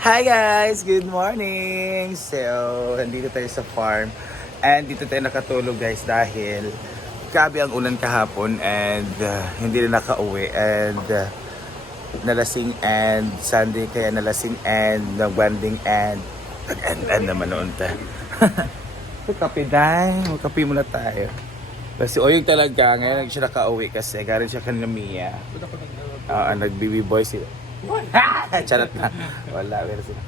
Hi guys! Good morning! So, nandito tayo sa farm and dito tayo nakatulog guys dahil grabe ang ulan kahapon and hindi na nakauwi and nalasing and Sunday kaya nalasing and nagbanding and nag-end naman noon tayo. Kape dahil, magkape muna tayo. Kasi oyong talaga, ngayon siya nakauwi kasi galing siya kanina Mia. Nag-BB boy sila. Charot na. Wala, pero sila.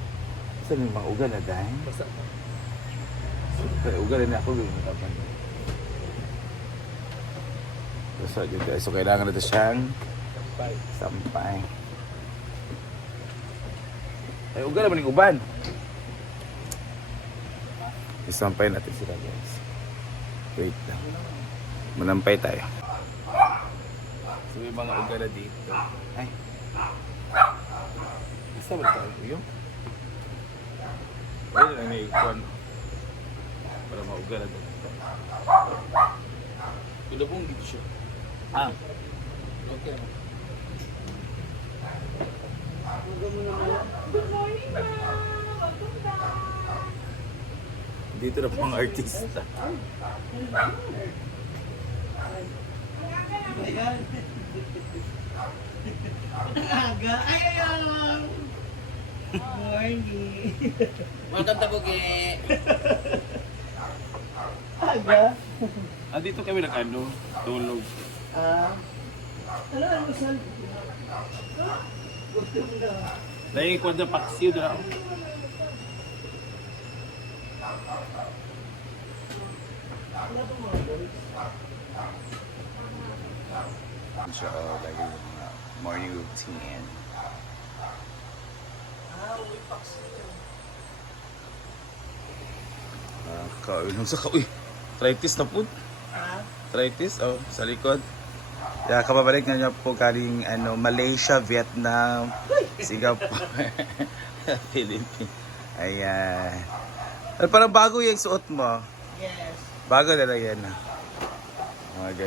Saan yung mga ugal na dahil? Ugal na ako, gawin ka pa. So, kailangan natin siyang sampay. Ay, ugal naman yung uban. Isampay natin sila, guys. Wait lang. Manampay tayo. So, yung mga ugal na dito. Ay. Basta ba tayo yung? Ayun na may ikuan. Para mauga na doon. Pilabong dito siya. Okay. Good morning, ma'am! Welcome back! Dito na pang artista. Aga! Ay, ayaw! Morning! Welcome to Bugi! Aga! Dito kami tulog. Ano mo saan? Dahil ikuan na paksiw na ako. Siya lagi yung morning routine. Kauinom sa kauwi. Tritis na po. Tritis, sa likod. Kaya kababalik na niya po galing Malaysia, Vietnam, Singapore, Philippines. Ayan. Parang bago yung suot mo. Yes. Bago na lang yan.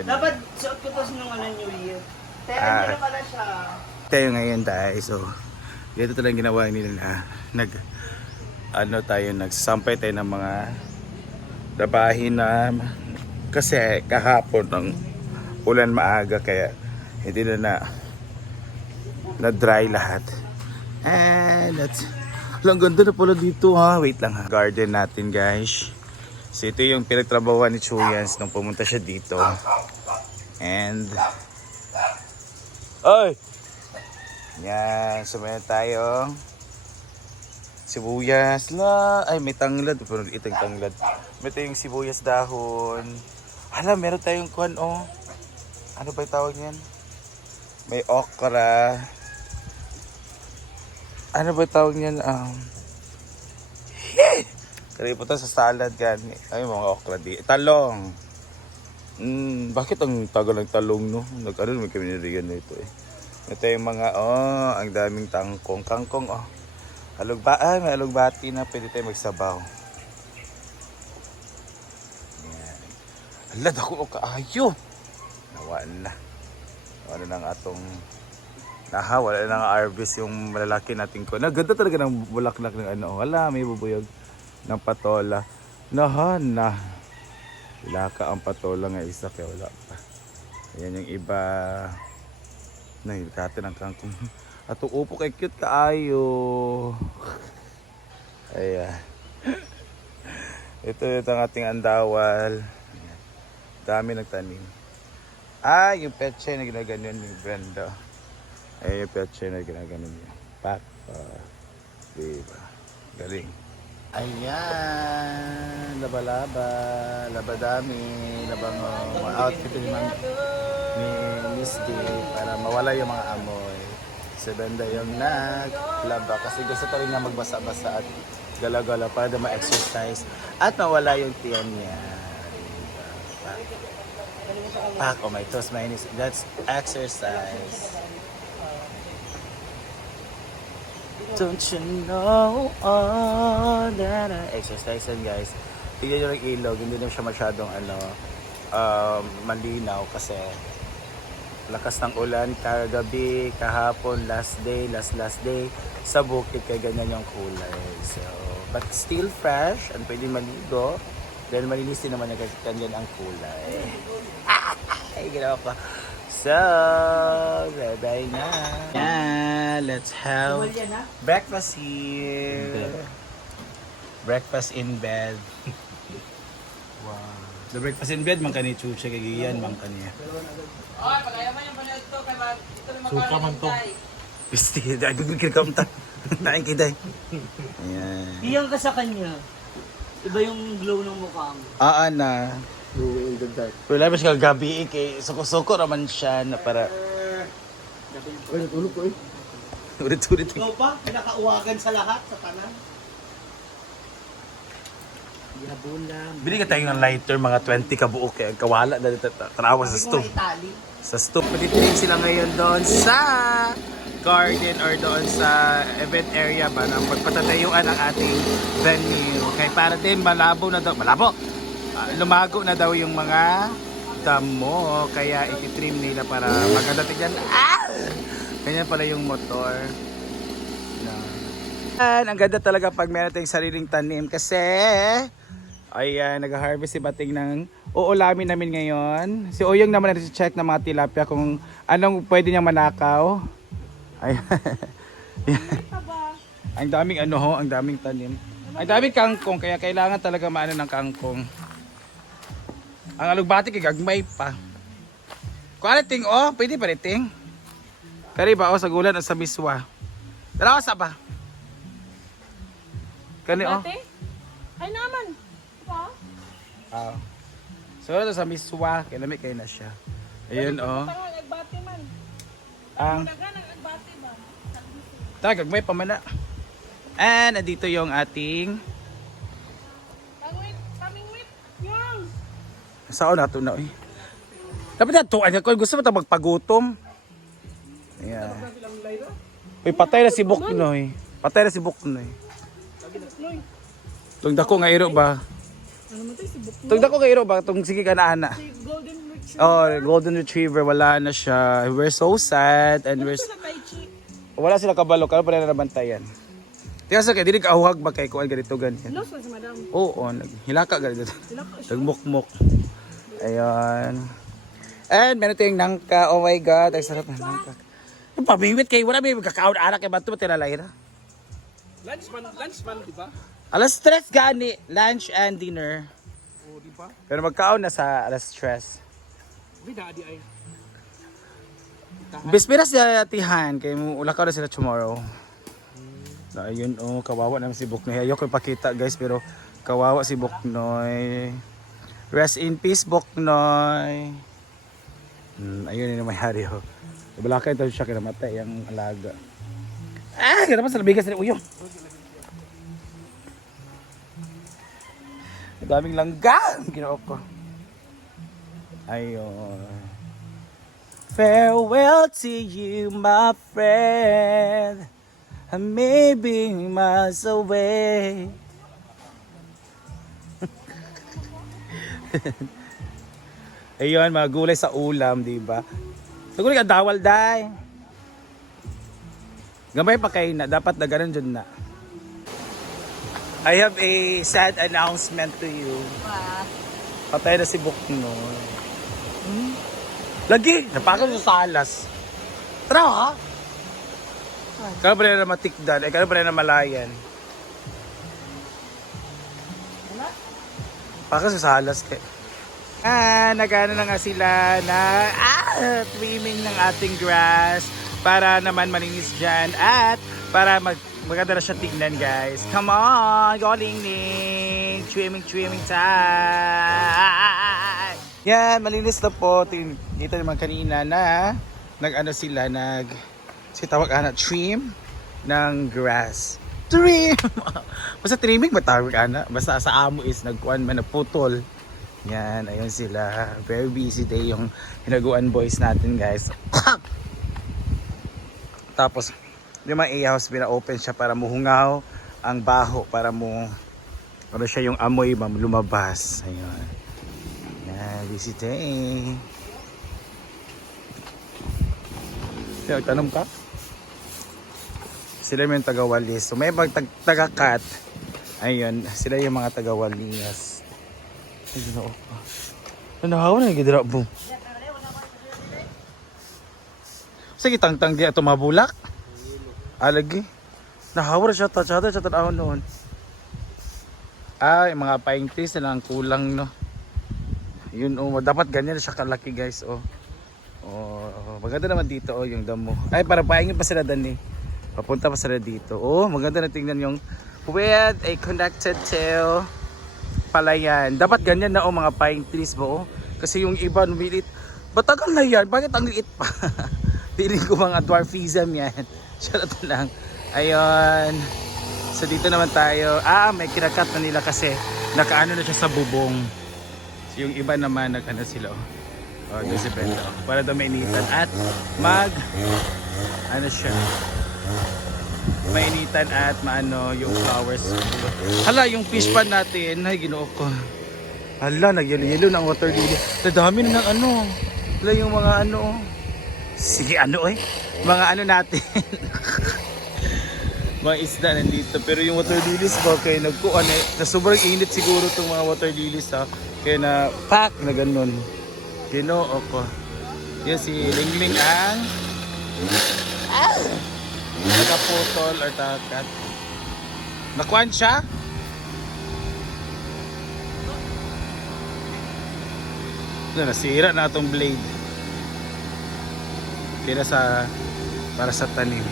Dapat suot ko to nung New Year. Pero hindi na pala siya. Tayo ngayon tayo. So, dito talagang ginawa nila na nagsasampay tayo ng mga dabahin na kasi kahapon ng ulan maaga kaya hindi na dry lahat. And that's lang ganda na pala dito ha. Wait lang ha. Garden natin guys. So ito yung pinagtrabahuan ni Chuyans nung pumunta siya dito. And yan, sumayan tayo. Sibuyas la. Ay, may tanglad. Pero itong tanglad. May tayong sibuyas dahon. Hala, meron tayong kuwan ano ba yung tawag yan? May okra. Ano ba yung tawag yan? Kariputan sa salad gani. Ay, mga okra di. Talong. Bakit ang tagal ng talong no? Nag-ano may kaminirigan na ito eh. Ito yung mga ang daming tangkong. Kangkong may alugbati na pwede tayo magsabaw. Yan. Alad ako kaayo. Nawala na ang atong wala na nga harvest yung malalaki natin ko. Naganda talaga ng bulaklak ng wala may bubuyog ng patola. Wala ka ang patola nga isa kaya wala pa. Ayan yung iba. Nahilkate ng kangkong. Atong upo kay cute kaayo. Ayan. Ito ang ating andawal. Ayan. Dami nagtanim. Yung petche na ginaganyan ni Brenda. Yung petche na ginaganyan niya. Pak. Diba? Galing. Ayan. Laba-laba. Labadami. Labango. Mga outfit ni Miss D para mawala yung mga amoy. Si Brenda yung naglaba kasi gusto ko rin nga magbasa-basa at gala-gala para ma-exercise at mawala yung tiyan niya. Pak, my toes, that's exercise. Don't you know all that exercise yan guys. Tignan nyo yung ilog, hindi na siya masyadong malinaw kasi Lakas ng ulan kagabi, kahapon, last day sa bukid kaya ganyan yung kulay. So, but still fresh and pwede maligo. Dahil malinis din naman yung ganyan ang kulay. Ay, ginawa ko. So, bye-bye na. Yeah, let's have Tuwalya na? breakfast here. Breakfast in bed. Wow. The breakfast in bed, man kani chucha kay Gian, man kaniya. Oy, pagayaman yung panahon to kay ba ito may Suka man to. Pisti, dahil gagawin ka umta. Nakikiday. Ayan. Iyang ka sa kanya. Iba yung glow ng mukha mo. Na. Pero labi siya gabi kay suko-suko naman siya na para Ay, natulog ko eh. ulit-ulit. Ikaw pa, pinakauwagan sa lahat, sa tanan. Yabulam. Bili ka tayo ng lighter, mga 20 ka buo kaya kawala na dito. Tanawa sa stove. Itali. Sa stove. Patitingin sila ngayon doon sa garden or doon sa event area ba na magpatatayuan ang ating venue. Kaya para din malabo na daw. Malabo! Lumago na daw yung mga damo. Kaya ititrim nila para maganda tignan. Ganyan pala yung motor. Yan. Ang ganda talaga pag meron tayong sariling tanim kasi ayan, nag-harvest si Bating ng uulamin namin ngayon. Si Oyong naman nag-check ng mga tilapia kung anong pwede niyang manakaw. Ayan. Ang daming ang daming tanim. Ang daming kangkong, kaya kailangan talaga maano ng kangkong. Ang alugbati kay gagmay pa. Quality pwede pa riting. Kari ba sa gulan o sa miswa. Dalawa sa ba? Kani Ay naman. Pa? So ito sa miswa, kinamit kayo na siya. Ayun Parang agbati man. Ang Dagan ang agbati ba? tagag may pamana. And andito yung ating Pamingwit. Yang. saan nato na dapat na to ano ko gusto mo ta magpagutom. Ayan. Uy, patay na si Buknoy. Patay na si Buknoy. Tong dako nga iro ba? Ano man tayo si Buknoy? Tong dako nga iro ba? Tong sige ka na ana. Si Golden Retriever. Oh, golden retriever wala na siya. We're so sad and we're Sa Tai Chi. wala sila kabalo kaya pala na nabantayan. Tiya sa kay dili ka ahuhag ba kay kuan ganito ganyan. Los na si Madam. Oo, naghilaka ganito. Sila ko siya. Nagmukmuk. Ayan. And meron tayong nangka. Oh my God, ay sarap ng nangka. Yung pamingwit kay wala may magkakaon anak kay bato tinalay na. Lunch man, di ba? Alas 3 gani, lunch and dinner. O, di ba? Pero magkaon na sa alas 3. Bida, di ay. Bispiras sa tihan kay mo ulakaw na sila tomorrow. Na ayun kawawa naman si Buknoy. Ayoko ipakita guys pero kawawa si Buknoy. Rest in peace Buknoy. Ayun na may-hari ho. Ibalakay ito siya kinamatay ang alaga. Ganapan sa labigas rin uyong. Daming langga. Ginawa ko. Ayun. Farewell to you, my friend. I may be miles away. Ayun, mga gulay sa ulam, di ba? Siguro ka dawal, day. Gamay pa kayo na, dapat na ganun dyan na. I have a sad announcement to you. Patay na si Buknoy. Lagi, napakaw sa salas. Tara ha? Kaya pala na matikdan, kaya pala na malayan. Pakaw sa salas kaya. Nagana na nga sila na trimming ng ating grass para naman malinis dyan at para maganda na siya tignan guys. Come on, go Ling-Ling! Trimming time! Yan, malinis na po. Dito naman kanina na si tawag trim ng grass. Trim! Basta trimming ba tawag basta sa amo is nagkuhan man naputol. Yan, ayun sila. Very busy day yung Hinaguan boys natin guys. Tapos, yung mga i-house, pina-open siya para muhungaw ang baho para siya yung amoy lumabas. Ayun. Yan, busy day. Kaya tanong ka? Sila yung taga-walis. So may ibang taga-cut. Ayun, sila yung mga taga-walis. Ay, ginoo ko. Nanahaw na yung gidra mo. Sige, tang-tang di ato mabulak. Alagi. Nahawa siya, tatsada siya tanahon noon. Yung mga pine trees na lang kulang, no. Yun, dapat ganyan siya kalaki, guys, maganda naman dito, yung damo. Ay, para paingin pa sila dani. Papunta pa sila dito. Maganda na tingnan yung with a connected to palayan. Dapat ganyan na, mga pine trees ba, Kasi yung iba, numilit. Batagal na yan, bakit ang liit pa? Piling ko mga dwarfism yan. Charot lang. Ayun. So dito naman tayo. May kinakat na nila kasi nakaano na siya sa bubong. So yung iba naman nag-ano sila. Doon si Brenda. Para daw mainitan. At ano siya. Mainitan at maano yung flowers. Hala, yung fish pan natin. Ay, ginoo ko. Hala, nagyelo-yelo ng water lily. Dami na ng ano. Hala, yung mga ano. Sige, mga ano natin. Mga isda nandito. Pero yung water lilies ba, kaya nagkuhan na sobrang init siguro itong mga water lilies, ha. Kaya na pack na ganun. Ginoo ko. Yan si Lingling ang nakaputol or takat. Nakuhan siya? Nasira na itong blade. Kaya para sa tanim.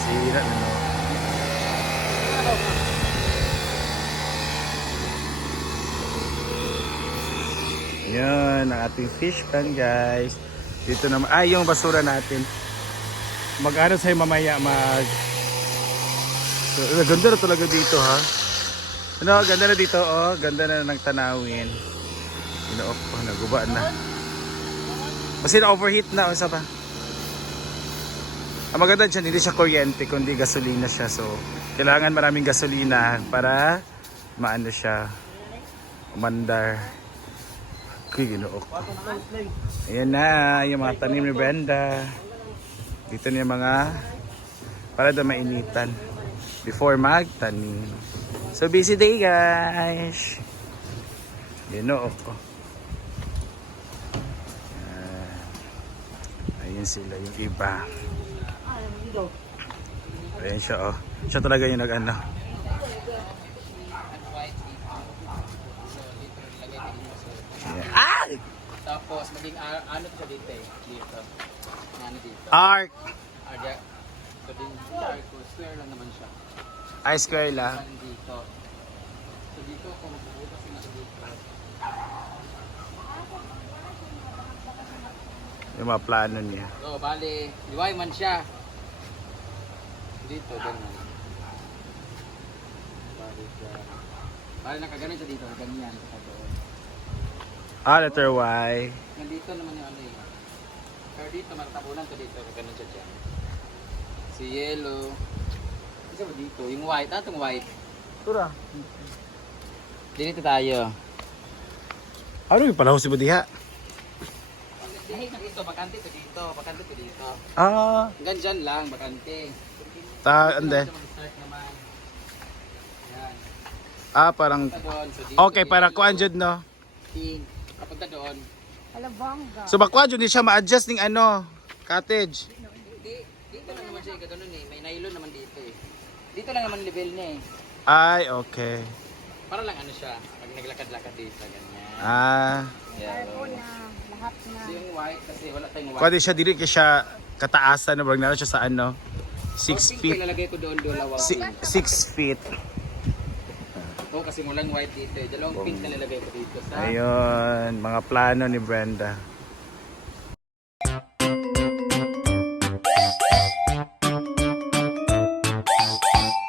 Sira na, no. Yan ang ating fish pan, guys. Dito naman yung basura natin. Mag-ano sa'yo mamaya ganda na talaga dito, ha. Ganda na dito, ganda na ng tanawin. Naguba na. Kasi na-overheat na, sa pa. Ang maganda dyan, hindi siya kuryente, kundi gasolina siya. So, kailangan maraming gasolina para maano siya, umandar. Ginoo ko. Ayan na, yung mga tanim ni Brenda. Dito na yung mga, para daw mainitan before magtanim. So, busy day, guys. Ginoo ko. Ayan sila, yung iba. Ayan siya, siya talaga yung nag-ano. Ayan. Tapos maging ano siya dito eh. Dito. Ano dito? Arc. So din square lang naman siya. Square lang. Dito. So dito kung magbubukas na dito. Yung mga plano niya. So bali, liway man siya. Dito ganun. Bali nakaganon siya dito, ganyan sa doon. Letter Y. Nandito naman yung ano eh. Pero dito, maratabunan to dito. Ganun siya dyan. Si yellow. Isa ba dito? Yung white. Itong white. Tura. Dito tayo. Ano yung panahon si Budiha? Dito, bakante to dito. Bakante to dito. Hanggang dyan lang, bakante. Ande. Start naman. Yan. Parang, Punta doon. So dito, okay, para kuan jud, no? King. Kapunta doon. Alabanga. So bakwa jud, di siya ma-adjust ng ano, cottage. Dito lang naman siya, ganun eh. May nylon naman dito eh. Dito lang naman level niya eh. Ay, okay. Para lang ano siya, pag naglakad-lakad dito, ganyan. Carbo na. Lahat na. So yung white, kasi wala tayong white. Kuwadi siya, dili kaya siya kataasan, na barang na siya sa ano, 6 Pink feet. ilalagay ko doon lawang 6 feet. Oo, kasi mulang white dito eh. Dalawang pink na lalagay ko dito sa... Ayun, mga plano ni Brenda.